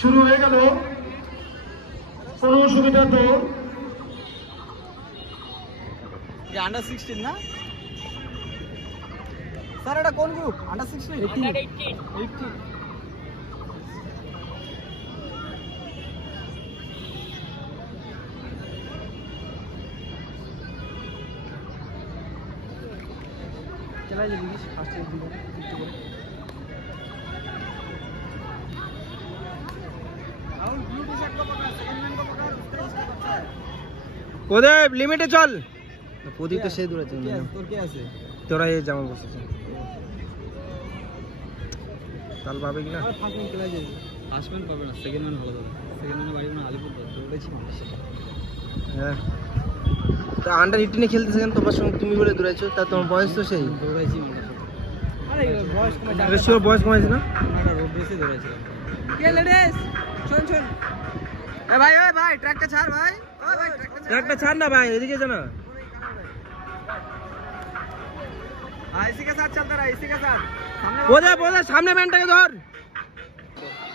শুরু হয়ে গেল 1500 মিটার দৌড়। अंडर 16 ना सर এটা কোন গ্রুপ अंडर 16 अंडर 18 चला जा दिस फास्ट एक दिनो একটু করে राहुल ब्लू टी-शर्ट को पकड़ सेकंड मैन को पकड़ उसका स्टार्ट अच्छा है প্রদীপ লিমিটে চল প্রদীপ তো সেই দূরে চলে তোর কি আছে তোরা এই জামা বসেছে তাল পাবে কি না আর ফার্স্ট ম্যান খেলা যাবে ফার্স্ট ম্যান পাবে না সেকেন্ড ম্যান ভালো হবে সেকেন্ড ম্যানে বাড়ি না আলিপুর দৌড়েছি হ্যাঁ তো আন্ডার 18 এ খেলতেছ কেন তোমার সঙ্গে তুমি বলে দৌড়াইছো তা তোমার বয়স তো সেই দৌড়াইছি আরে বয়স কমে যাবে বেশি বয়স কমাইছে না আমরা রোড রেসে দৌড়াইছি কে লেডিস শুন এ ভাই ট্র্যাকটা ছাড় ভাই ওই ভাই ট্র্যাকটা ছাড় না ভাই এদিকে যা না इसी के साथ चलता रहा इसी के साथ बोझा सामने मैनটাকে ধর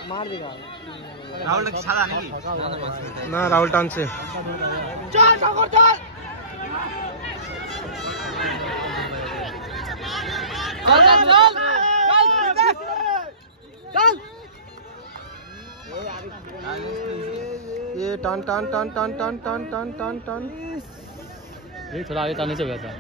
मार देगा राहुल का छाड़ा नहीं না রাহুল টানছে चल ठाकुर चल चल ये टान टान टान टान टान टान टान टान टान ये थोड़ा आगे टालने से गया था